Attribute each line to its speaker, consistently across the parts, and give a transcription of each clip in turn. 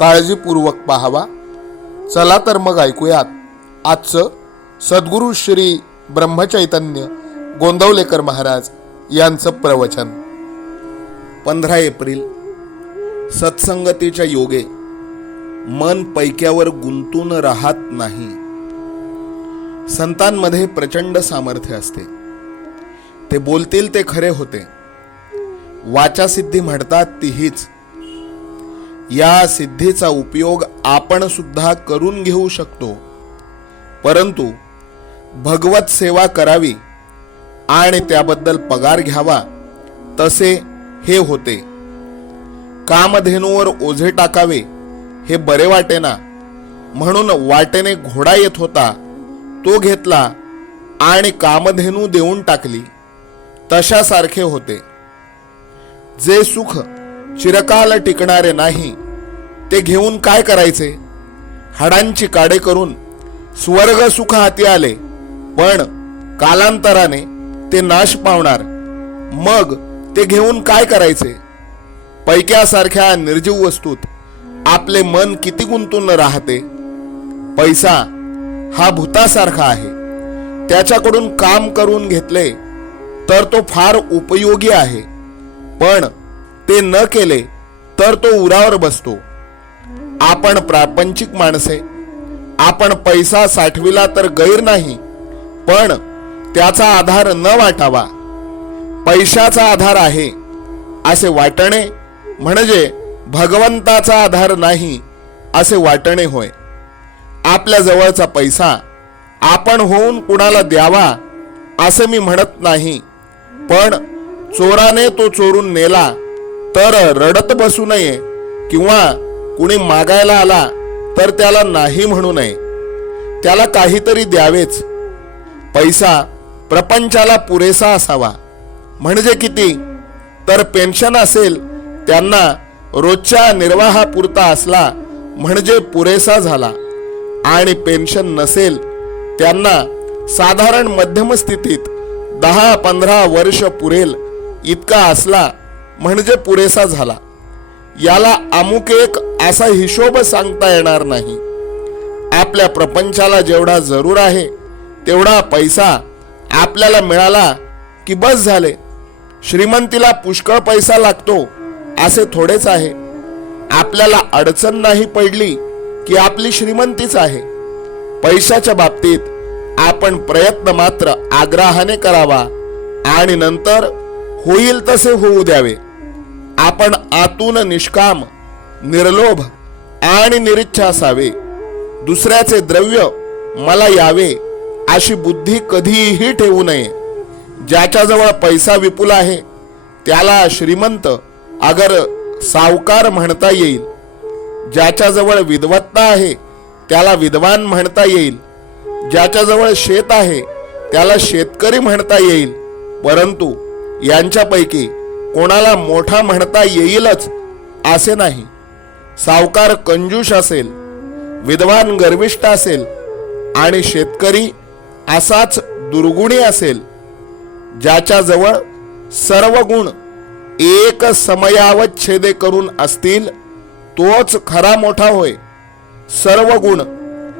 Speaker 1: काळजीपूर्वक पाहावा. चला तर मग ऐकूयात. आजचं सद्गुरू श्री ब्रह्मचैतन्य गोंदवलेकर महाराज यांचं प्रवचन. पंधरा एप्रिल सत्संगतीच्या योगे मन पैक्यावर गुंतून राहत नाही. संतांमध्ये प्रचंड सामर्थ्य असते. ते बोलतील ते खरे होते. वाचासिद्धी म्हणतात ती हीच या सिद्धीचा उपयोग आपण सुद्धा करून घेऊ शकतो. परंतु भगवत सेवा करावी आणि त्याबद्दल पगार घ्यावा तसे हे होते. कामधेनूवर ओझे टाकावे हे बरे वाटेना म्हणून वाटेने घोडा येत होता तो घेतला आणि कामधेनू देऊन टाकली. तशासारखे होते. जे सुख चिरकाल टिकणारे नाही. ते घेऊन काय करायचे? हाडांची काडे करून स्वर्ग सुख हाती आले. पण कालांतराने ते नाश पावणार. मग ते घेऊन काय करायचे? पैक्यासारख्या निर्जीव वस्तूत आपले मन किती गुंतून राहते? पैसा हा भूतासारखा आहे. त्याच्याकडून काम करून घेतले तर तो फार उपयोगी आहे. पण ते न केले तर तो उरावर बसतो. आपण प्रापंचिक माणसे. आपण पैसा साठविला तर गैर नाही पण त्याचा आधार न वाटावा. पैशाचा आधार आहे असे वाटणे म्हणजे भगवंताचा आधार नाही असे वाटणे होय. आपल्या जवळचा पैसा आपण होऊन कुणाला द्यावा असे मी म्हणत नाही पण चोराने तो चोरून नेला तर रडत बसू नये किंवा कुणी मागायला आला तर त्याला नाही म्हणू नये. त्याला काहीतरी द्यावेच. पैसा प्रपंचाला पुरेसा असावा. म्हणजे किती? तर पेन्शन असेल त्यांना रोजच्या निर्वाहापुरता असला म्हणजे पुरेसा झाला. आणि पेन्शन नसेल त्यांना साधारण मध्यम स्थितीत दहा पंधरा वर्ष पुरेल इतका असला म्हणजे पुरेसा झाला. याला अमुक एक असा हिशोब सांगता येणार नाही. आपल्या प्रपंचाला जेवढा जरूर आहे तेवढा पैसा आपल्याला मिळाला की बस झाले. श्रीमंतीला पुष्कळ पैसा लागतो असे थोडेच आहे. आपल्याला अडचण नाही पडली की आपली श्रीमंतीच आहे. पैशाच्या बाबतीत आपण प्रयत्न मात्र आग्रहाने करावा आणि नंतर होईल तसे होऊ द्यावे. आपण आतून निष्काम निर्लोभ आणि निरिच्छा असावे. दुसऱ्याचे द्रव्य मला यावे अशी बुद्धी कधीही ठेवू नये. ज्याच्याजवळ पैसा विपुल आहे त्याला श्रीमंत अगर सावकार म्हणता येईल. ज्याच्याजवळ विद्वत्ता आहे त्याला विद्वान म्हणता येईल. ज्याच्याजवळ शेत आहे त्याला शेतकरी म्हणता येईल. परंतु यांच्यापैकी कोणाला मोठा म्हणता येईलच असे नाही. सावकार कंजूष असेल विद्वान गर्विष्ठ असेल आणि शेतकरी असाच दुर्गुणी असेल ज्याच्याजवळ सर्व गुण एक समयावच्छेदे करून असतील तोच खरा मोठा होय. सर्व गुण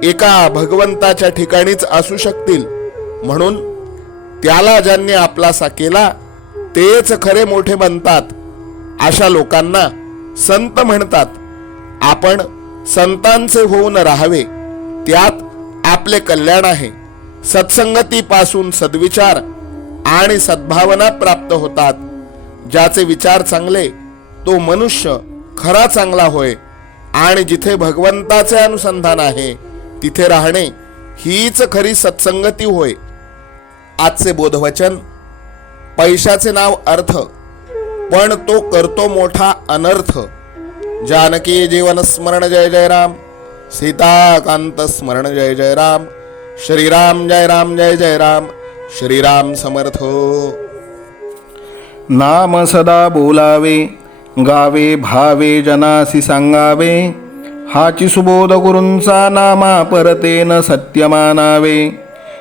Speaker 1: एका भगवंताच्या ठिकाणीच असू शकतील. म्हणून त्याला ज्यांनी आपलासा केला तेच खरे मोठे बनतात. अशा लोकांना संत म्हणतात. आपण संतांचे होऊन राहावे. त्यात आपले कल्याण आहे. सत्संगतीपासून सद्विचार आणि सद्भावना प्राप्त होतात. ज्याचे विचार चांगले तो मनुष्य खरा चांगला होय. आणि जिथे भगवंताचे अनुसंधान आहे तिथे राहणे हीच खरी सत्संगती होय. आजचे बोधवचन पैशाचे नाव अर्थ पण तो करतो मोठा अनर्थ. जानकी जीवन स्मरण जय जय राम. सीताकांत स्मरण जय जय राम. श्रीराम जय राम जय जय राम. श्रीराम समर्थ.
Speaker 2: नाम सदा बोलावे गावे भावे जनासी सांगावे हाची सुबोध गुरूंचा नामा परतेन सत्यमानावे.